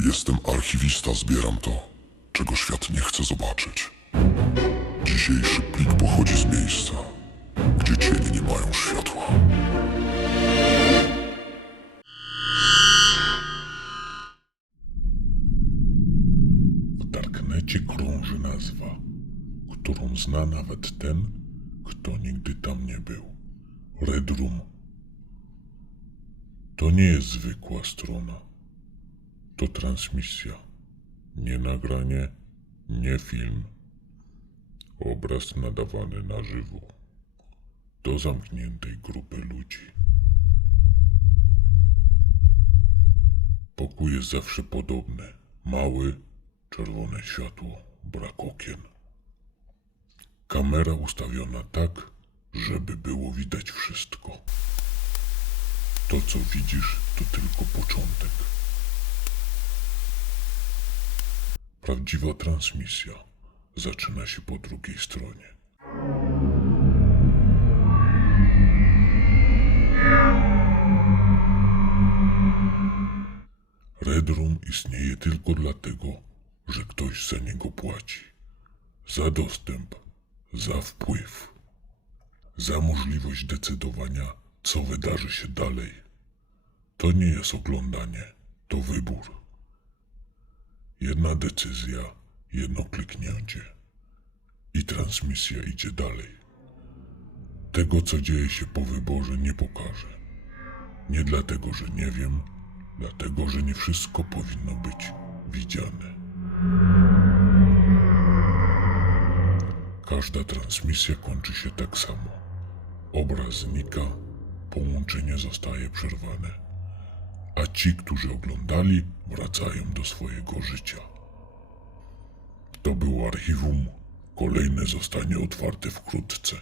Jestem archiwista, zbieram to, czego świat nie chce zobaczyć. Dzisiejszy plik pochodzi z miejsca, gdzie cienie nie mają światła. W Darknecie krąży nazwa, którą zna nawet ten, kto nigdy tam nie był. Red Room. To nie jest zwykła strona. To transmisja. Nie nagranie, nie film. Obraz nadawany na żywo. Do zamkniętej grupy ludzi. Pokój jest zawsze podobny. Mały, czerwone światło, brak okien. Kamera ustawiona tak, żeby było widać wszystko. To, co widzisz, to tylko początek. Prawdziwa transmisja zaczyna się po drugiej stronie. Red Room istnieje tylko dlatego, że ktoś za niego płaci. Za dostęp, za wpływ, za możliwość decydowania, co wydarzy się dalej. To nie jest oglądanie, to wybór. Jedna decyzja, jedno kliknięcie i transmisja idzie dalej. Tego, co dzieje się po wyborze, nie pokażę. Nie dlatego, że nie wiem, dlatego, że nie wszystko powinno być widziane. Każda transmisja kończy się tak samo. Obraz znika, połączenie zostaje przerwane, a ci, którzy oglądali, wracają do swojego życia. To było archiwum. Kolejne zostanie otwarte wkrótce.